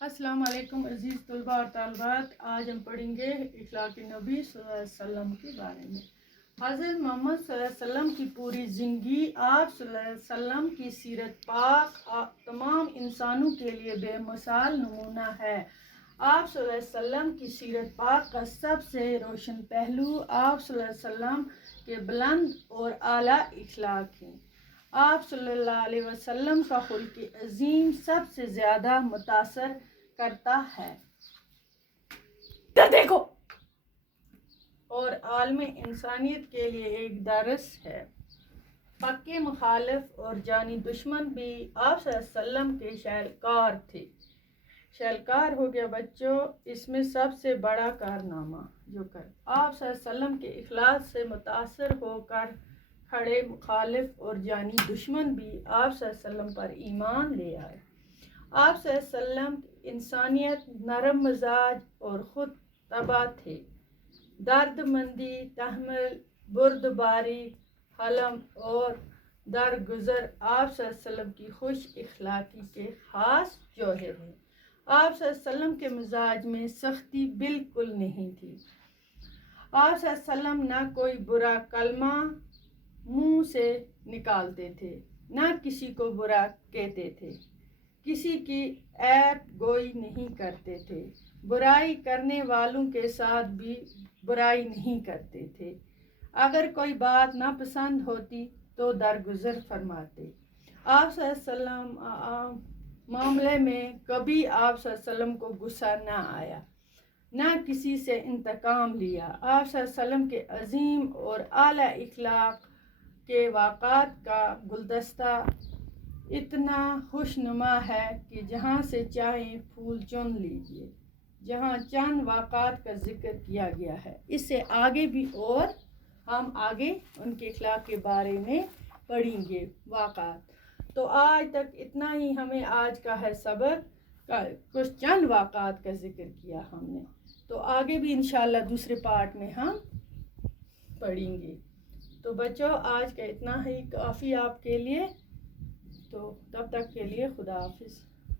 अस्सलाम वालेकुम अजीज़ तलबा और तालबात। आज हम पढ़ेंगे इखलाक़ नबी सल्लल्लाहु अलैहि वसल्लम के बारे में। हज़रत मोहम्मद सल्लल्लाहु अलैहि वसल्लम की पूरी ज़िंदगी, आप सल्लल्लाहु अलैहि वसल्लम की सीरत पाक तमाम इंसानों के लिए बेमिसाल नमूना है। आप सल्लल्लाहु अलैहि वसल्लम की सीरत पाक का सबसे रोशन पहलू आप सल्लल्लाहु अलैहि वसल्लम के बुलंद और आला इखलाक़ हैं। आप सल्लल्लाहु अलैहि वसल्लम का खुल्क़ अज़ीम सबसे ज़्यादा मुतासर करता है देखो और आलम इंसानियत के लिए एक दरस है। पक्के मुखालिफ और जानी दुश्मन भी आप सल्लल्लाहु अलैहि वसल्लम के शैलकार थे। शैलकार हो गया बच्चों, इसमें सबसे बड़ा कारनामा जो कर आप सल्लल्लाहु अलैहि वसल्लम के इखलास से मुतासर होकर खड़े मुखालिफ और जानी दुश्मन भी आप सल्लल्लाहु अलैहि वसल्लम पर ईमान ले आए। आप सल्लल्लाहु अलैहि वसल्लम इंसानियत, नरम मिजाज और खुद तबा थे। दर्दमंदी, तहम्मुल, बुर्दबारी, हलम और दरगुजर आप सल्लल्लाहु अलैहि वसल्लम की खुश इखलाकी के खास जौहर हैं। आप सल्लल्लाहु अलैहि वसल्लम के मिजाज में सख्ती बिल्कुल नहीं थी। आप सल्लल्लाहु अलैहि वसल्लम ना कोई बुरा कलमा मुंह से निकालते थे, ना किसी को बुरा कहते थे, किसी की ऐब गोई नहीं करते थे, बुराई करने वालों के साथ भी बुराई नहीं करते थे। अगर कोई बात नापसंद होती तो दरगुजर फरमाते। आप सल्लल्लाहु अलैहि वसल्लम मामले में कभी आप सल्लल्लाहु अलैहि वसल्लम को गुस्सा ना आया, ना किसी से इंतकाम लिया। आप सल्लल्लाहु अलैहि वसल्लम के अजीम और आला इखलाक के वाक़ात का गुलदस्ता इतना खुशनुमा है कि जहाँ से चाहें फूल चुन लीजिए। जहाँ चंद वाक़ात का जिक्र किया गया है, इससे आगे भी और हम आगे उनके इखलाक के बारे में पढ़ेंगे वाक़ात। तो आज तक इतना ही हमें आज का है सबक का, कुछ चंद वाक़ात का जिक्र किया हमने। तो आगे भी इंशाअल्लाह दूसरे पार्ट में हम पढ़ेंगे। तो बच्चों आज का इतना ही काफ़ी आपके लिए। तो तब तक के लिए खुदा हाफिज़।